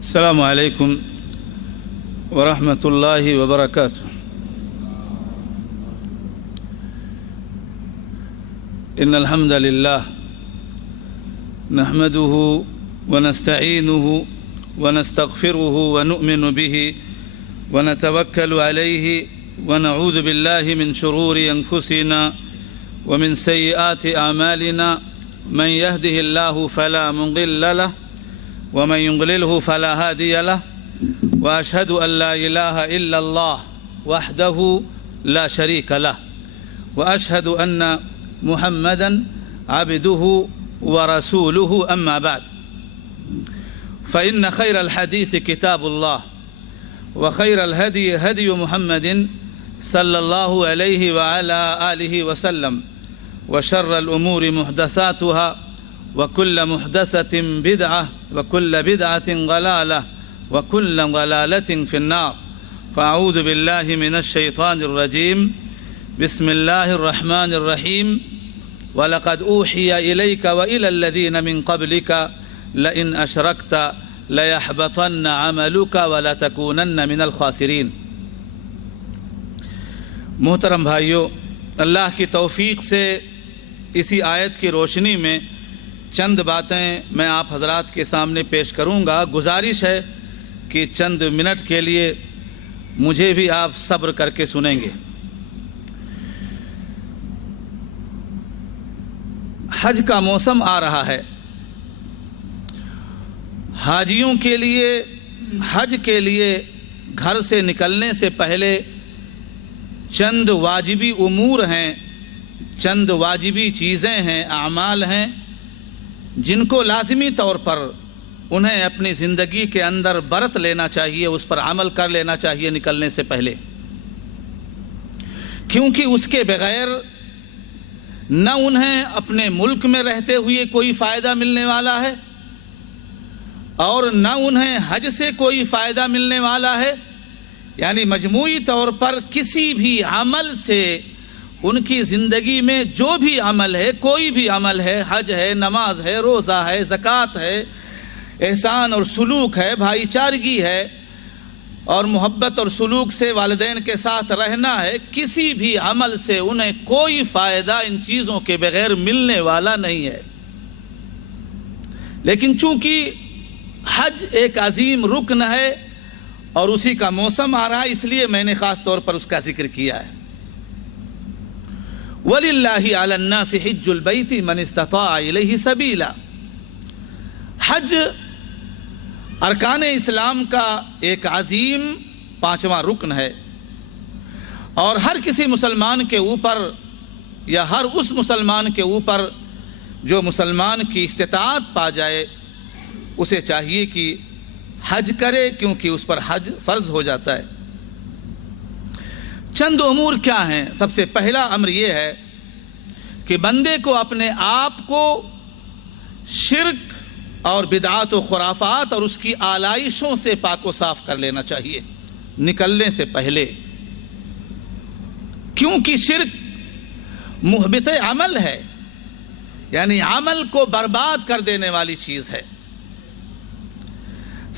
السلام عليكم ورحمة الله وبركاته. إن الحمد لله نحمده ونستعينه ونستغفره ونؤمن به ونتوكل عليه ونعوذ بالله من شرور أنفسنا ومن سيئات أعمالنا. من يهده الله فلا مضل له ومن يضلله فلا هادي له، وأشهد أن لا إله إلا الله وحده لا شريك له، وأشهد أن محمدًا عبده ورسوله. أما بعد، فإن خير الحديث كتاب الله، وخير الهدي هدي محمد صلى الله عليه وعلى آله وسلم، وشر الأمور محدثاتها، وكل محدثة بدعة، وكل بدعة ضلالة، وكل ضلالة في النار. فأعوذ بالله من الشيطان الرجيم. بسم الله الرحمن الرحيم. ولقد أوحي إليك وإلى الذين من قبلك لئن أشركت ليحبطن عملك ولتكونن من الخاسرين. محترم بھائیو، اللہ کی توفیق سے اسی آیت کی روشنی میں چند باتیں میں آپ حضرات کے سامنے پیش کروں گا. گزارش ہے کہ چند منٹ کے لیے مجھے بھی آپ صبر کر کے سنیں گے. حج کا موسم آ رہا ہے. حاجیوں کے لیے حج کے لیے گھر سے نکلنے سے پہلے چند واجبی امور ہیں، چند واجبی چیزیں ہیں، اعمال ہیں جن کو لازمی طور پر انہیں اپنی زندگی کے اندر برت لینا چاہیے، اس پر عمل کر لینا چاہیے نکلنے سے پہلے، کیونکہ اس کے بغیر نہ انہیں اپنے ملک میں رہتے ہوئے کوئی فائدہ ملنے والا ہے اور نہ انہیں حج سے کوئی فائدہ ملنے والا ہے. یعنی مجموعی طور پر کسی بھی عمل سے ان کی زندگی میں جو بھی عمل ہے، کوئی بھی عمل ہے، حج ہے، نماز ہے، روزہ ہے، زکوٰۃ ہے، احسان اور سلوک ہے، بھائی چارگی ہے اور محبت اور سلوک سے والدین کے ساتھ رہنا ہے، کسی بھی عمل سے انہیں کوئی فائدہ ان چیزوں کے بغیر ملنے والا نہیں ہے. لیکن چونکہ حج ایک عظیم رکن ہے اور اسی کا موسم آ رہا ہے، اس لیے میں نے خاص طور پر اس کا ذکر کیا ہے. وَلِلَّهِ عَلَى النَّاسِ حِجُّ الْبَيْتِ مَنِ اسْتَطَاعَ إِلَيْهِ سَبِيلًا. حج ارکان اسلام کا ایک عظیم پانچواں رکن ہے اور ہر کسی مسلمان کے اوپر یا ہر اس مسلمان کے اوپر جو مسلمان کی استطاعت پا جائے اسے چاہیے کہ حج کرے، کیونکہ اس پر حج فرض ہو جاتا ہے. چند امور کیا ہیں؟ سب سے پہلا امر یہ ہے کہ بندے کو اپنے آپ کو شرک اور بدعات و خرافات اور اس کی آلائشوں سے پاک و صاف کر لینا چاہیے نکلنے سے پہلے، کیونکہ شرک محبط عمل ہے، یعنی عمل کو برباد کر دینے والی چیز ہے.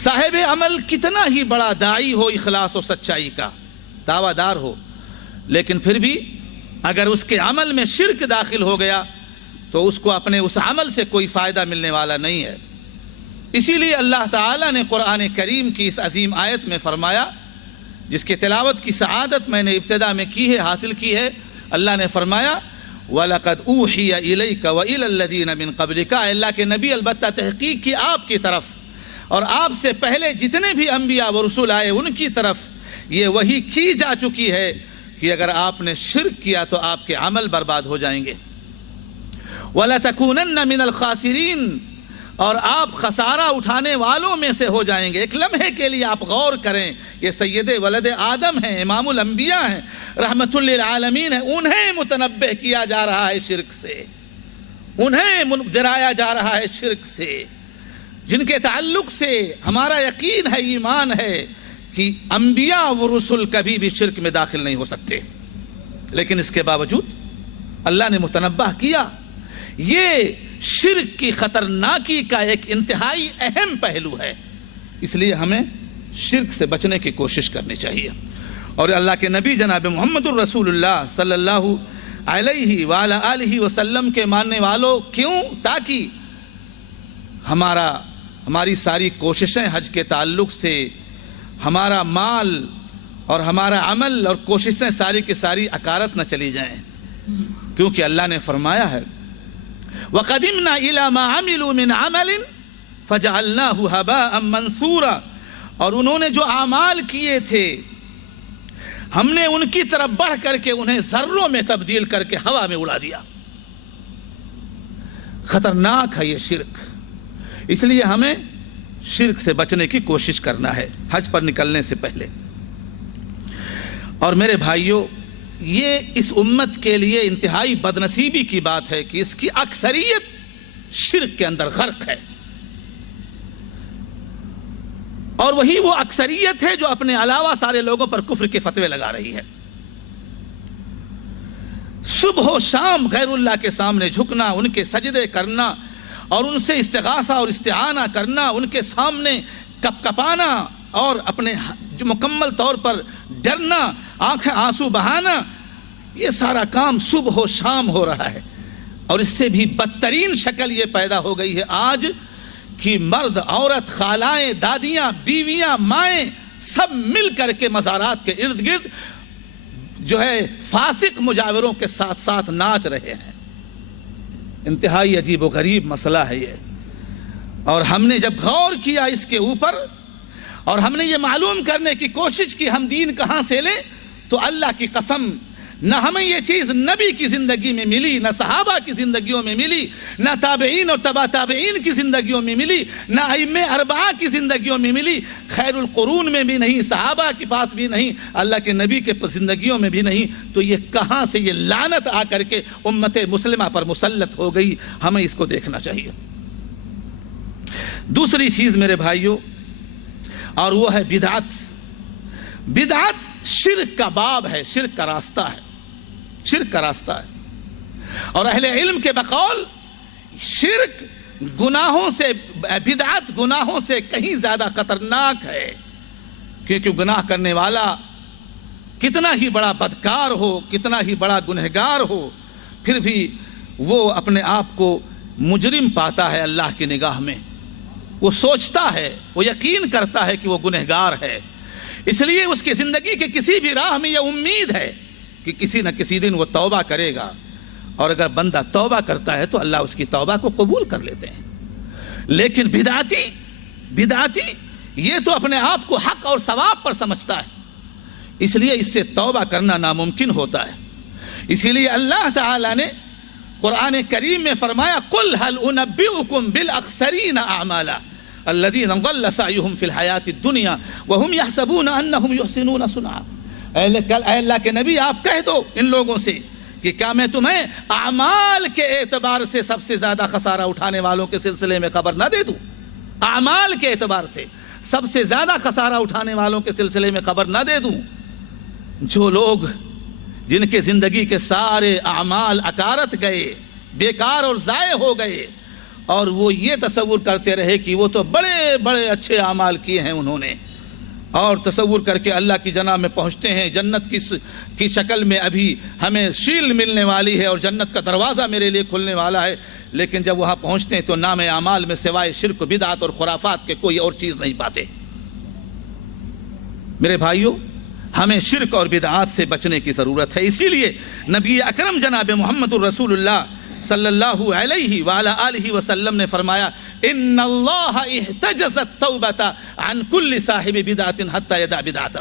صاحب عمل کتنا ہی بڑا داعی ہو اخلاص و سچائی کا، دعویٰ دار ہو، لیکن پھر بھی اگر اس کے عمل میں شرک داخل ہو گیا تو اس کو اپنے اس عمل سے کوئی فائدہ ملنے والا نہیں ہے. اسی لیے اللہ تعالیٰ نے قرآن کریم کی اس عظیم آیت میں فرمایا، جس کے تلاوت کی سعادت میں نے ابتدا میں کی ہے، حاصل کی ہے. اللہ نے فرمایا وَلَقَدْ أُوحِيَ إِلَيْكَ وَإِلَى الَّذِينَ مِن قَبْلِكَ. اللہ کے نبی، البتہ تحقیق کی آپ کی طرف اور آپ سے پہلے جتنے بھی انبیاء و رسول آئے ان کی طرف یہ وحی کی جا چکی ہے کہ اگر آپ نے شرک کیا تو آپ کے عمل برباد ہو جائیں گے. وَلَتَكُونَنَّ مِنَ الْخَاسِرِينَ. اور آپ خسارہ اٹھانے والوں میں سے ہو جائیں گے. ایک لمحے کے لیے آپ غور کریں، یہ سید ولد آدم ہیں، امام الانبیاء ہیں، رحمت للعالمین ہیں، انہیں متنبہ کیا جا رہا ہے شرک سے، انہیں ڈرایا جا رہا ہے شرک سے، جن کے تعلق سے ہمارا یقین ہے، ایمان ہے کہ انبیاء و رسل کبھی بھی شرک میں داخل نہیں ہو سکتے. لیکن اس کے باوجود اللہ نے متنبہ کیا. یہ شرک کی خطرناکی کا ایک انتہائی اہم پہلو ہے. اس لیے ہمیں شرک سے بچنے کی کوشش کرنی چاہیے. اور اللہ کے نبی جناب محمد الرسول اللہ صلی اللہ علیہ وآلہ آلہ وسلم کے ماننے والوں کیوں؟ تاکہ ہماری ساری کوششیں حج کے تعلق سے ہمارا مال اور ہمارا عمل اور کوششیں ساری کی ساری اکارت نہ چلی جائیں. کیونکہ اللہ نے فرمایا ہے وَقَدِمْنَا إِلَى مَا عَمِلُوا مِنْ عَمَلٍ فَجَعَلْنَاهُ هَبَاءً مَنْثُورًا. اور انہوں نے جو اعمال کیے تھے ہم نے ان کی طرف بڑھ کر کے انہیں ذروں میں تبدیل کر کے ہوا میں اڑا دیا. خطرناک ہے یہ شرک. اس لیے ہمیں شرک سے بچنے کی کوشش کرنا ہے حج پر نکلنے سے پہلے. اور میرے بھائیوں، یہ اس امت کے لیے انتہائی بدنصیبی کی بات ہے کہ اس کی اکثریت شرک کے اندر غرق ہے. اور وہی وہ اکثریت ہے جو اپنے علاوہ سارے لوگوں پر کفر کے فتوے لگا رہی ہے. صبح و شام غیر اللہ کے سامنے جھکنا، ان کے سجدے کرنا اور ان سے استغاثہ اور استعانہ کرنا، ان کے سامنے کپ کپانا اور اپنے جو مکمل طور پر ڈرنا، آنکھیں آنسو بہانا، یہ سارا کام صبح و شام ہو رہا ہے. اور اس سے بھی بدترین شکل یہ پیدا ہو گئی ہے آج کہ مرد، عورت، خالائیں، دادیاں، بیویاں، مائیں سب مل کر کے مزارات کے ارد گرد جو ہے فاسق مجاوروں کے ساتھ ساتھ ناچ رہے ہیں. انتہائی عجیب و غریب مسئلہ ہے یہ. اور ہم نے جب غور کیا اس کے اوپر اور ہم نے یہ معلوم کرنے کی کوشش کی ہم دین کہاں سے لیں، تو اللہ کی قسم نہ ہمیں یہ چیز نبی کی زندگی میں ملی، نہ صحابہ کی زندگیوں میں ملی، نہ تابعین اور تبع تابعین کی زندگیوں میں ملی، نہ ائمہ اربعہ کی زندگیوں میں ملی، خیر القرون میں بھی نہیں، صحابہ کے پاس بھی نہیں، اللہ کے نبی کے زندگیوں میں بھی نہیں. تو یہ کہاں سے یہ لعنت آ کر کے امت مسلمہ پر مسلط ہو گئی؟ ہمیں اس کو دیکھنا چاہیے. دوسری چیز میرے بھائیوں، اور وہ ہے بدعت. بدعت شرک کا باب ہے، شرک کا راستہ ہے، شرک کا راستہ ہے. اور اہل علم کے بقول شرک گناہوں سے، بدعت گناہوں سے کہیں زیادہ خطرناک ہے. کیونکہ گناہ کرنے والا کتنا ہی بڑا بدکار ہو، کتنا ہی بڑا گنہگار ہو، پھر بھی وہ اپنے آپ کو مجرم پاتا ہے اللہ کی نگاہ میں. وہ سوچتا ہے، وہ یقین کرتا ہے کہ وہ گنہگار ہے. اس لیے اس کی زندگی کے کسی بھی راہ میں یہ امید ہے کہ کسی نہ کسی دن وہ توبہ کرے گا. اور اگر بندہ توبہ کرتا ہے تو اللہ اس کی توبہ کو قبول کر لیتے ہیں. لیکن بدعتی یہ تو اپنے آپ کو حق اور ثواب پر سمجھتا ہے، اس لیے اس سے توبہ کرنا ناممکن ہوتا ہے. اسی لیے اللہ تعالی نے قرآن کریم میں فرمایا قُلْ هَلْ أُنَبِّئُكُمْ بِالْأَخْسَرِينَ أَعْمَالًا الَّذِينَ ضَلَّ سَعْيُهُمْ فِي الْحَيَاةِ الدُّنْيَا وَهُمْ يَحْسَبُونَ أَنَّهُمْ يُحْسِنُونَ صُنْعًا. اے اللہ کے نبی آپ کہہ دو ان لوگوں سے کہ کیا میں تمہیں اعمال کے اعتبار سے سب سے زیادہ خسارہ اٹھانے والوں کے سلسلے میں خبر نہ دے دوں؟ اعمال کے اعتبار سے سب سے زیادہ خسارہ اٹھانے والوں کے سلسلے میں خبر نہ دے دوں؟ جو لوگ جن کے زندگی کے سارے اعمال اکارت گئے، بیکار اور ضائع ہو گئے، اور وہ یہ تصور کرتے رہے کہ وہ تو بڑے بڑے اچھے اعمال کیے ہیں انہوں نے، اور تصور کر کے اللہ کی جناب میں پہنچتے ہیں، جنت کی شکل میں ابھی ہمیں شیل ملنے والی ہے اور جنت کا دروازہ میرے لیے کھلنے والا ہے. لیکن جب وہاں پہنچتے ہیں تو نام اعمال میں سوائے شرک و بدعت اور خرافات کے کوئی اور چیز نہیں پاتے. میرے بھائیوں، ہمیں شرک اور بدعات سے بچنے کی ضرورت ہے. اسی لیے نبی اکرم جناب محمد الرسول اللہ صلی اللہ علیہ وآلہ آلہ وسلم نے فرمایا ان اللہ احتجز التوبۃ عن کل صاحب بدعۃ حتی یدع بدعتہ.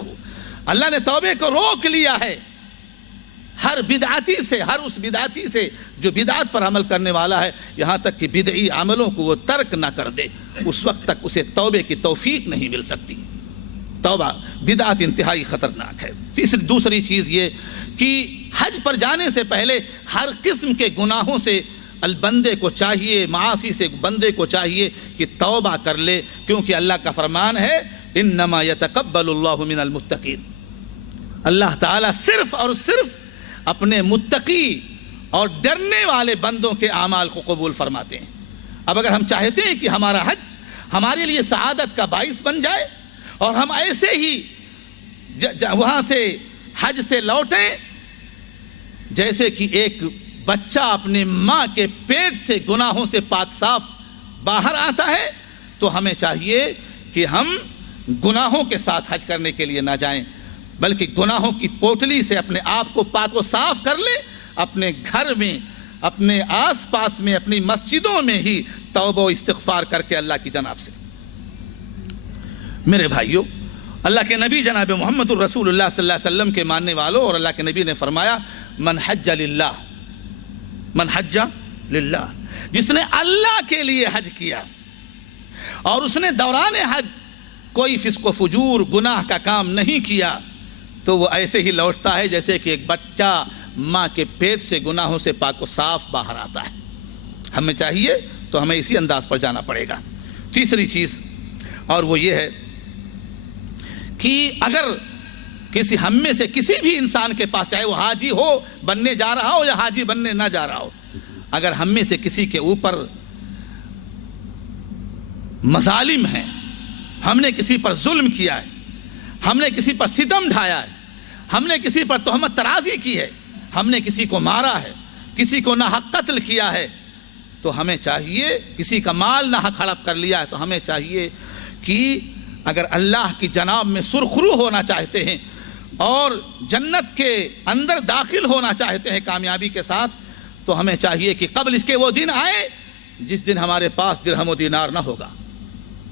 اللہ نے توبے کو روک لیا ہے ہر بدعتی سے، ہر اس بدعتی سے جو بدعت پر عمل کرنے والا ہے، یہاں تک کہ بدعی عملوں کو وہ ترک نہ کر دے، اس وقت تک اسے توبے کی توفیق نہیں مل سکتی. توبہ بدعت انتہائی خطرناک ہے. دوسری چیز یہ کہ حج پر جانے سے پہلے ہر قسم کے گناہوں سے بندے کو چاہیے، معاصی سے بندے کو چاہیے کہ توبہ کر لے، کیونکہ اللہ کا فرمان ہے انما یتقبل اللہ من المتقین. اللہ تعالیٰ صرف اور صرف اپنے متقی اور ڈرنے والے بندوں کے اعمال کو قبول فرماتے ہیں. اب اگر ہم چاہتے ہیں کہ ہمارا حج ہمارے لیے سعادت کا باعث بن جائے اور ہم ایسے ہی وہاں سے حج سے لوٹیں جیسے کہ ایک بچہ اپنے ماں کے پیٹ سے گناہوں سے پاک صاف باہر آتا ہے. تو ہمیں چاہیے کہ ہم گناہوں کے ساتھ حج کرنے کے لیے نہ جائیں بلکہ گناہوں کی پوٹلی سے اپنے آپ کو پاک و صاف کر لیں. اپنے گھر میں، اپنے آس پاس میں، اپنی مسجدوں میں ہی توبہ و استغفار کر کے اللہ کی جناب سے. میرے بھائیوں، اللہ کے نبی جناب محمد الرسول اللہ صلی اللہ علیہ وسلم کے ماننے والوں، اور اللہ کے نبی نے فرمایا من حج للہ، من حج للہ، جس نے اللہ کے لیے حج کیا اور اس نے دوران حج کوئی فسق و فجور گناہ کا کام نہیں کیا تو وہ ایسے ہی لوٹتا ہے جیسے کہ ایک بچہ ماں کے پیٹ سے گناہوں سے پاک و صاف باہر آتا ہے. ہمیں چاہیے تو ہمیں اسی انداز پر جانا پڑے گا. تیسری چیز اور وہ یہ ہے کہ اگر ہم میں سے کسی بھی انسان کے پاس، چاہے وہ حاجی ہو بننے جا رہا ہو یا حاجی بننے نہ جا رہا ہو، اگر ہم میں سے کسی کے اوپر مظالم ہیں، ہم نے کسی پر ظلم کیا ہے، ہم نے کسی پر ستم ڈھایا ہے، ہم نے کسی پر تہمت ترازی کی ہے، ہم نے کسی کو مارا ہے، کسی کو ناحق قتل کیا ہے، تو ہمیں چاہیے، کسی کا مال ناحق ہڑپ کر لیا ہے تو ہمیں چاہیے کہ اگر اللہ کی جناب میں سرخرو ہونا چاہتے ہیں اور جنت کے اندر داخل ہونا چاہتے ہیں کامیابی کے ساتھ، تو ہمیں چاہیے کہ قبل اس کے وہ دن آئے جس دن ہمارے پاس درہم و دینار نہ ہوگا.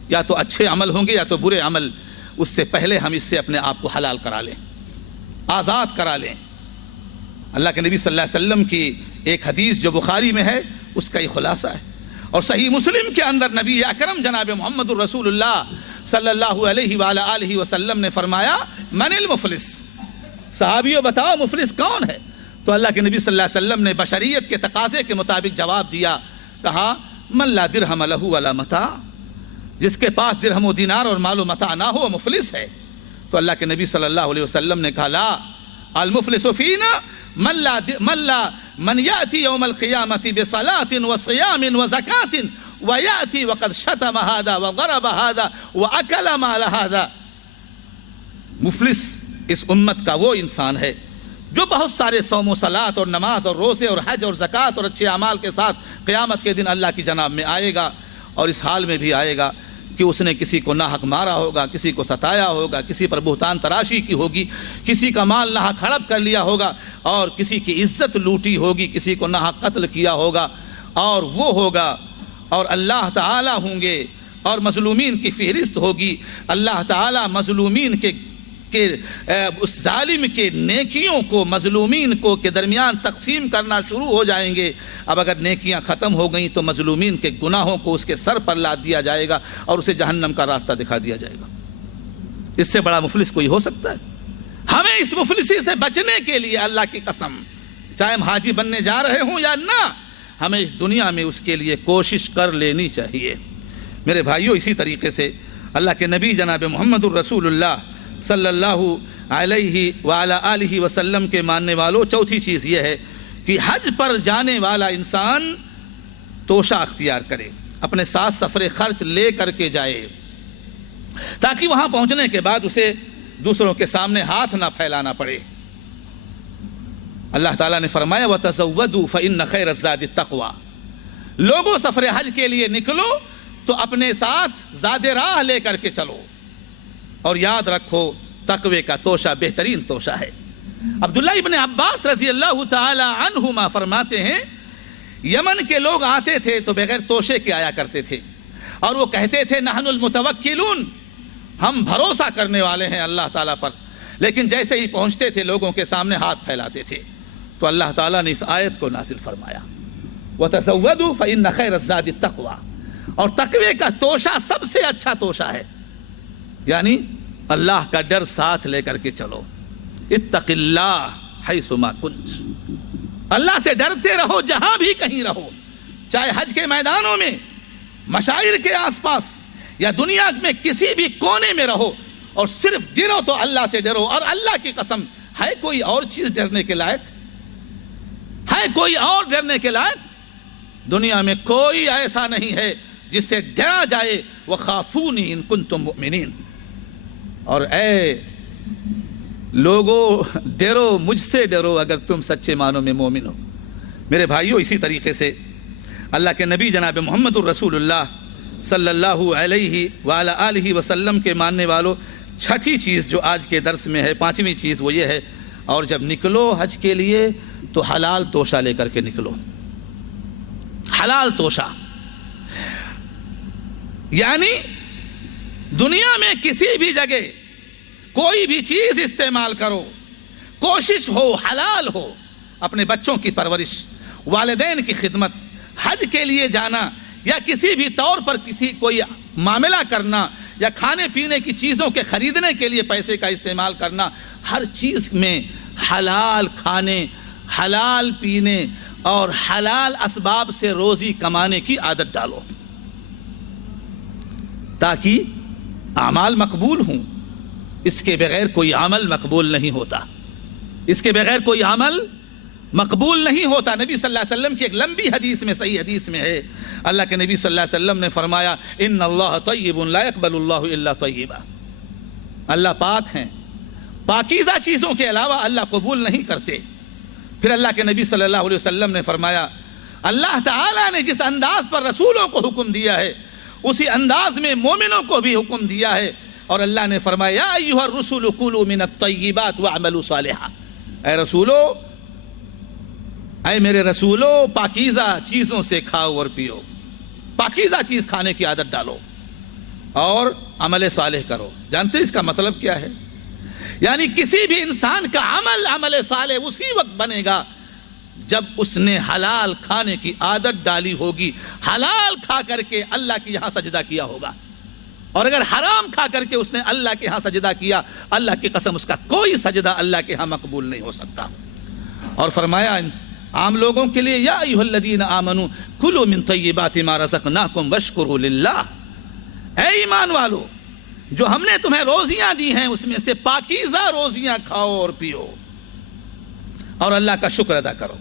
یا تو اچھے عمل ہوں گے یا تو برے عمل. اس سے پہلے ہم اس سے اپنے آپ کو حلال کرا لیں، آزاد کرا لیں. اللہ کے نبی صلی اللہ علیہ وسلم کی ایک حدیث جو بخاری میں ہے اس کا یہ خلاصہ ہے، اور صحیح مسلم کے اندر نبی اکرم جناب محمد الرسول اللہ صلی اللہ علیہ وآلہ وسلم نے فرمایا من المفلس، صحابیوں بتاؤ مفلس کون ہے؟ تو اللہ کے نبی صلی اللہ علیہ وسلم نے بشریت کے تقاضے کے مطابق جواب دیا، کہا من لا درہم لہ ولا متاع، جس کے پاس درہم و دینار اور مال و متاع نہ ہو مفلس ہے. تو اللہ کے نبی صلی اللہ علیہ وسلم نے کہا لا المفلس فینا من یأتی یوم القیامت بصلاۃ وصیام وزکاۃ ویأتی وقد شتم هذا وضرب هذا واکل مال هذا. مفلس اس امت کا وہ انسان ہے جو بہت سارے صوم و صلاۃ اور نماز اور روزے اور حج اور زکوٰۃ اور اچھے اعمال کے ساتھ قیامت کے دن اللہ کی جناب میں آئے گا، اور اس حال میں بھی آئے گا کہ اس نے کسی کو ناحق مارا ہوگا، کسی کو ستایا ہوگا، کسی پر بہتان تراشی کی ہوگی، کسی کا مال ناحق ہڑپ کر لیا ہوگا، اور کسی کی عزت لوٹی ہوگی، کسی کو ناحق قتل کیا ہوگا، اور وہ ہوگا اور اللہ تعالی ہوں گے اور مظلومین کی فہرست ہوگی. اللہ تعالی مظلومین کے اس ظالم کے نیکیوں کو مظلومین کو کے درمیان تقسیم کرنا شروع ہو جائیں گے. اب اگر نیکیاں ختم ہو گئیں تو مظلومین کے گناہوں کو اس کے سر پر لاد دیا جائے گا اور اسے جہنم کا راستہ دکھا دیا جائے گا. اس سے بڑا مفلس کوئی ہو سکتا ہے؟ ہمیں اس مفلسی سے بچنے کے لیے اللہ کی قسم، چاہے ہم حاجی بننے جا رہے ہوں یا نہ، ہمیں اس دنیا میں اس کے لیے کوشش کر لینی چاہیے. میرے بھائیوں، اسی طریقے سے اللہ کے نبی جناب محمد الرسول اللہ صلی اللہ علیہ وآلہ وسلم کے ماننے والوں، چوتھی چیز یہ ہے کہ حج پر جانے والا انسان توشہ اختیار کرے، اپنے ساتھ سفر خرچ لے کر کے جائے تاکہ وہاں پہنچنے کے بعد اسے دوسروں کے سامنے ہاتھ نہ پھیلانا پڑے. اللہ تعالیٰ نے فرمایا وَتَزَوَّدُوا فَإِنَّ خَيْرَ الزَّادِ التَّقْوَىٰ، لوگوں سفر حج کے لیے نکلو تو اپنے ساتھ زاد راہ لے کر کے چلو، اور یاد رکھو تقوی کا توشہ بہترین توشہ ہے. عبداللہ ابن عباس رضی اللہ تعالی عنہما فرماتے ہیں یمن کے لوگ آتے تھے تو بغیر توشے کے آیا کرتے تھے، اور وہ کہتے تھے نحن المتوکلون، ہم بھروسہ کرنے والے ہیں اللہ تعالیٰ پر، لیکن جیسے ہی پہنچتے تھے لوگوں کے سامنے ہاتھ پھیلاتے تھے. تو اللہ تعالیٰ نے اس آیت کو نازل فرمایا وَتَزَوَّدُوا فَإِنَّ خَيْرَ الزَّادِ التَّقْوَىٰ، اور تقوی کا توشہ سب سے اچھا توشہ ہے، یعنی اللہ کا ڈر ساتھ لے کر کے چلو. اتق اللہ حیث ما کنت، اللہ سے ڈرتے رہو جہاں بھی کہیں رہو، چاہے حج کے میدانوں میں، مشاعر کے آس پاس، یا دنیا میں کسی بھی کونے میں رہو، اور صرف ڈرو تو اللہ سے ڈرو. اور اللہ کی قسم، ہے کوئی اور چیز ڈرنے کے لائق؟ ہے کوئی اور ڈرنے کے لائق؟ دنیا میں کوئی ایسا نہیں ہے جس سے ڈرا جائے وخافونی ان کنتم مؤمنین، اور اے لوگو ڈرو، مجھ سے ڈرو اگر تم سچے معنوں میں مومن ہو۔ میرے بھائیوں، اسی طریقے سے اللہ کے نبی جناب محمد الرسول اللہ صلی اللہ علیہ وآلہ آلہ وسلم کے ماننے والوں، چھٹی چیز جو آج کے درس میں ہے، پانچویں چیز وہ یہ ہے، اور جب نکلو حج کے لیے تو حلال توشہ لے کر کے نکلو۔ حلال توشہ یعنی دنیا میں کسی بھی جگہ کوئی بھی چیز استعمال کرو، کوشش ہو حلال ہو، اپنے بچوں کی پرورش، والدین کی خدمت، حج کے لیے جانا، یا کسی بھی طور پر کوئی معاملہ کرنا، یا کھانے پینے کی چیزوں کے خریدنے کے لیے پیسے کا استعمال کرنا، ہر چیز میں حلال کھانے، حلال پینے اور حلال اسباب سے روزی کمانے کی عادت ڈالو، تاکہ اعمال مقبول ہوں۔ اس کے بغیر کوئی عمل مقبول نہیں ہوتا، اس کے بغیر کوئی عمل مقبول نہیں ہوتا۔ نبی صلی اللہ علیہ وسلم کی ایک لمبی حدیث میں، صحیح حدیث میں ہے، اللہ کے نبی صلی اللہ علیہ وسلم نے فرمایا ان اللہ طیب لا يقبل اللہ الا طیبا، اللہ پاک ہیں، پاکیزہ چیزوں کے علاوہ اللہ قبول نہیں کرتے۔ پھر اللہ کے نبی صلی اللہ علیہ وسلم نے فرمایا اللہ تعالیٰ نے جس انداز پر رسولوں کو حکم دیا ہے اسی انداز میں مومنوں کو بھی حکم دیا ہے، اور اللہ نے فرمایا یا ایھا الرسل کلوا من الطیبات واعملوا صالحا، اے رسولو، اے میرے رسولو، پاکیزہ چیزوں سے کھاؤ اور پیو، پاکیزہ چیز کھانے کی عادت ڈالو اور عمل صالح کرو۔ جانتے ہیں اس کا مطلب کیا ہے؟ یعنی کسی بھی انسان کا عمل صالح اسی وقت بنے گا جب اس نے حلال کھانے کی عادت ڈالی ہوگی، حلال کھا کر کے اللہ کے یہاں سجدہ کیا ہوگا، اور اگر حرام کھا کر کے اس نے اللہ کے ہاں سجدہ کیا، اللہ کی قسم اس کا کوئی سجدہ اللہ کے ہاں مقبول نہیں ہو سکتا۔ اور فرمایا عام لوگوں کے لیے یا ایھا الذین آمنوا کلوا من طیبات ما رزقناکم واشکروا للہ، اے ایمان والو، جو ہم نے تمہیں روزیاں دی ہیں اس میں سے پاکیزہ روزیاں کھاؤ اور پیو، اور اللہ کا شکر ادا کرو،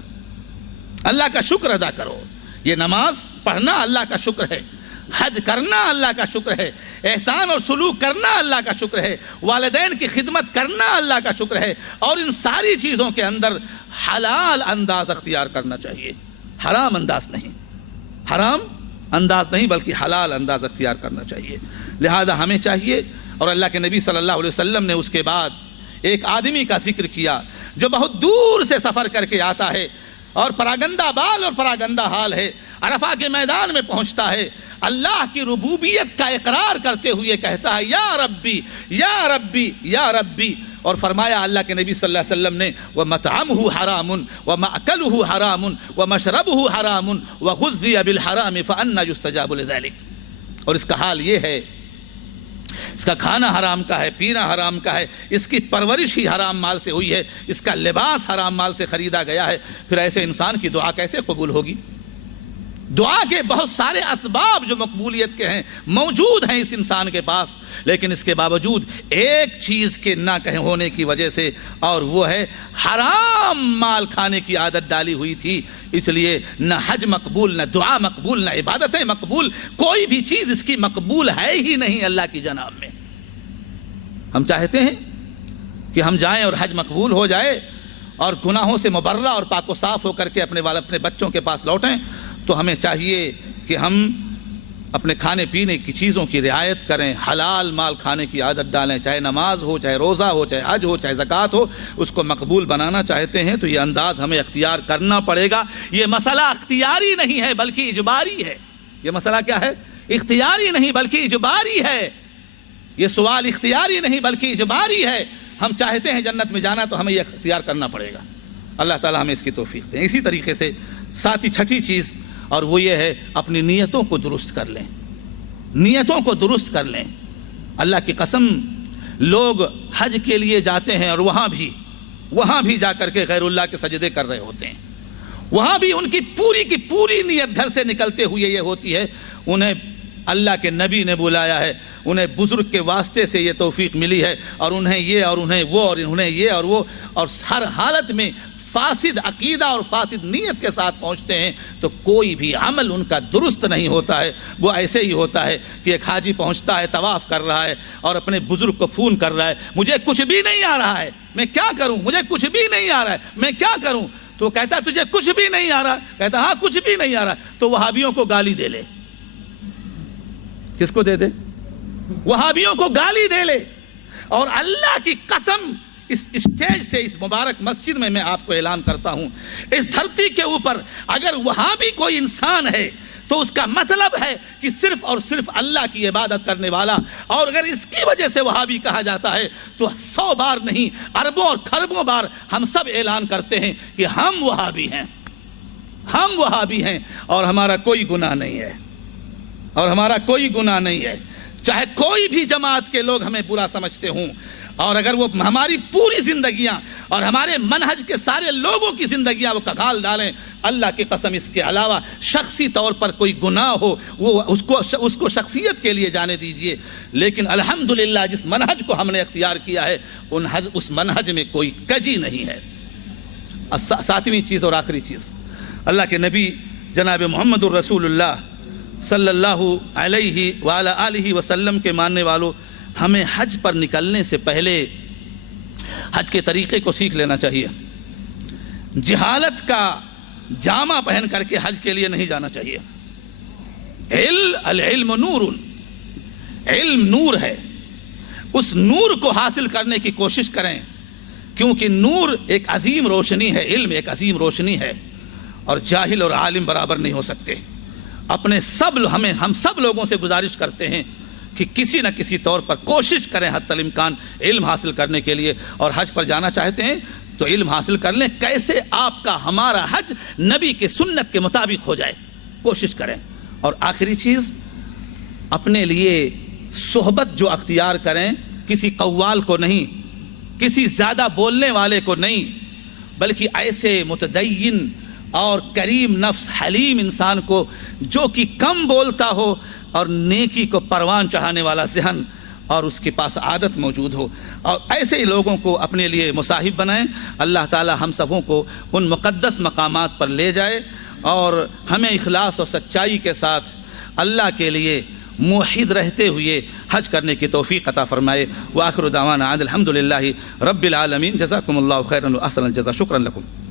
اللہ کا شکر ادا کرو۔ یہ نماز پڑھنا اللہ کا شکر ہے، حج کرنا اللہ کا شکر ہے، احسان اور سلوک کرنا اللہ کا شکر ہے، والدین کی خدمت کرنا اللہ کا شکر ہے، اور ان ساری چیزوں کے اندر حلال انداز اختیار کرنا چاہیے، حرام انداز نہیں، حرام انداز نہیں بلکہ حلال انداز اختیار کرنا چاہیے۔ لہذا ہمیں چاہیے، اور اللہ کے نبی صلی اللہ علیہ وسلم نے اس کے بعد ایک آدمی کا ذکر کیا جو بہت دور سے سفر کر کے آتا ہے اور پراگندہ بال اور پراگندہ حال ہے، عرفہ کے میدان میں پہنچتا ہے، اللہ کی ربوبیت کا اقرار کرتے ہوئے کہتا ہے یا ربی یا ربی یا ربی، اور فرمایا اللہ کے نبی صلی اللہ علیہ وسلم نے وَمَطْعَمُهُ حَرَامٌ وَمَأْكَلُهُ حَرَامٌ وَمَشْرَبُهُ حَرَامٌ وَغُذِّيَ بِالْحَرَامِ فَأَنَّى يُسْتَجَابُ لِذَلِكَ، اور اس کا حال یہ ہے، اس کا کھانا حرام کا ہے، پینا حرام کا ہے، اس کی پرورش ہی حرام مال سے ہوئی ہے، اس کا لباس حرام مال سے خریدا گیا ہے، پھر ایسے انسان کی دعا کیسے قبول ہوگی؟ دعا کے بہت سارے اسباب جو مقبولیت کے ہیں موجود ہیں اس انسان کے پاس، لیکن اس کے باوجود ایک چیز کے نہ کہیں ہونے کی وجہ سے، اور وہ ہے حرام مال کھانے کی عادت ڈالی ہوئی تھی، اس لیے نہ حج مقبول، نہ دعا مقبول، نہ عبادتیں مقبول، کوئی بھی چیز اس کی مقبول ہے ہی نہیں اللہ کی جناب میں۔ ہم چاہتے ہیں کہ ہم جائیں اور حج مقبول ہو جائے اور گناہوں سے مبرہ اور پاک و صاف ہو کر کے اپنے بچوں کے پاس لوٹیں، تو ہمیں چاہیے کہ ہم اپنے کھانے پینے کی چیزوں کی رعایت کریں، حلال مال کھانے کی عادت ڈالیں، چاہے نماز ہو، چاہے روزہ ہو، چاہے حج ہو، چاہے زکوٰۃ ہو، اس کو مقبول بنانا چاہتے ہیں تو یہ انداز ہمیں اختیار کرنا پڑے گا۔ یہ مسئلہ اختیاری نہیں ہے بلکہ اجباری ہے۔ یہ مسئلہ کیا ہے؟ اختیاری نہیں بلکہ اجباری ہے۔ یہ سوال اختیاری نہیں بلکہ اجباری ہے۔ ہم چاہتے ہیں جنت میں جانا تو ہمیں یہ اختیار کرنا پڑے گا۔ اللہ تعالیٰ ہمیں اس کی توفیق دیں۔ اسی طریقے سے ساتھی چھٹی چیز، اور وہ یہ ہے اپنی نیتوں کو درست کر لیں، نیتوں کو درست کر لیں۔ اللہ کی قسم، لوگ حج کے لیے جاتے ہیں اور وہاں بھی جا کر کے غیر اللہ کے سجدے کر رہے ہوتے ہیں، وہاں بھی ان کی پوری نیت گھر سے نکلتے ہوئے یہ ہوتی ہے انہیں اللہ کے نبی نے بلایا ہے، انہیں بزرگ کے واسطے سے یہ توفیق ملی ہے، اور انہیں یہ اور انہیں وہ اور انہیں یہ اور وہ، اور ہر حالت میں فاسد عقیدہ اور فاسد نیت کے ساتھ پہنچتے ہیں تو کوئی بھی عمل ان کا درست نہیں ہوتا ہے. وہ ایسے ہی ہوتا ہے کہ ایک حاجی پہنچتا ہے، طواف کر رہا ہے اور اپنے بزرگ کو فون کر رہا ہے، مجھے کچھ بھی نہیں آ رہا ہے، میں کیا کروں، مجھے کچھ بھی نہیں آ رہا ہے، میں کیا کروں. تو کہتا ہے تجھے کچھ بھی نہیں آ رہا، کہتا ہاں کچھ بھی نہیں آ رہا. تو وہابیوں کو گالی دے لے. کس کو دے دے؟ وہابیوں کو گالی دے لے. اور اللہ کی قسم اس اسٹیج سے، اس مبارک مسجد میں آپ کو اعلان کرتا ہوں، اس دھرتی کے اوپر اگر وہابی کوئی انسان ہے تو اس کا مطلب ہے کہ صرف اور صرف اللہ کی عبادت کرنے والا. اور اگر اس کی وجہ سے وہابی کہا جاتا ہے تو 100 بار نہیں، اربوں اور خربوں بار ہم سب اعلان کرتے ہیں کہ ہم وہابی ہیں، ہم وہابی ہیں اور ہمارا کوئی گناہ نہیں ہے، اور ہمارا کوئی گناہ نہیں ہے. چاہے کوئی بھی جماعت کے لوگ ہمیں برا سمجھتے ہوں، اور اگر وہ ہماری پوری زندگیاں اور ہمارے منہج کے سارے لوگوں کی زندگیاں وہ کھال ڈالیں، اللہ کی قسم اس کے علاوہ شخصی طور پر کوئی گناہ ہو وہ اس کو شخصیت کے لیے جانے دیجئے. لیکن الحمدللہ جس منہج کو ہم نے اختیار کیا ہے اس منہج میں کوئی کجی نہیں ہے. 7ویں چیز اور آخری چیز، اللہ کے نبی جناب محمد الرسول اللہ صلی اللہ علیہ وآلہ آلہ وسلم کے ماننے والوں، ہمیں حج پر نکلنے سے پہلے حج کے طریقے کو سیکھ لینا چاہیے. جہالت کا جامہ پہن کر کے حج کے لیے نہیں جانا چاہیے. العلم نور، علم نور ہے. اس نور کو حاصل کرنے کی کوشش کریں، کیونکہ نور ایک عظیم روشنی ہے، علم ایک عظیم روشنی ہے، اور جاہل اور عالم برابر نہیں ہو سکتے. ہم سب لوگوں سے گزارش کرتے ہیں کہ کسی نہ کسی طور پر کوشش کریں حتی الامکان علم حاصل کرنے کے لیے. اور حج پر جانا چاہتے ہیں تو علم حاصل کر لیں کیسے آپ کا ہمارا حج نبی کے سنت کے مطابق ہو جائے، کوشش کریں. اور آخری چیز، اپنے لیے صحبت جو اختیار کریں کسی قوال کو نہیں، کسی زیادہ بولنے والے کو نہیں، بلکہ ایسے متدین اور کریم نفس حلیم انسان کو جو کہ کم بولتا ہو اور نیکی کو پروان چڑھانے والا ذہن اور اس کے پاس عادت موجود ہو. اور ایسے لوگوں کو اپنے لیے مصاحب بنائیں. اللہ تعالی ہم سبوں کو ان مقدس مقامات پر لے جائے اور ہمیں اخلاص اور سچائی کے ساتھ اللہ کے لیے موحد رہتے ہوئے حج کرنے کی توفیق عطا فرمائے. وآخر دعوانا الحمدللہ رب العالمین. جزاکم اللہ خیرا و احسن الجزا. شکرا لکم.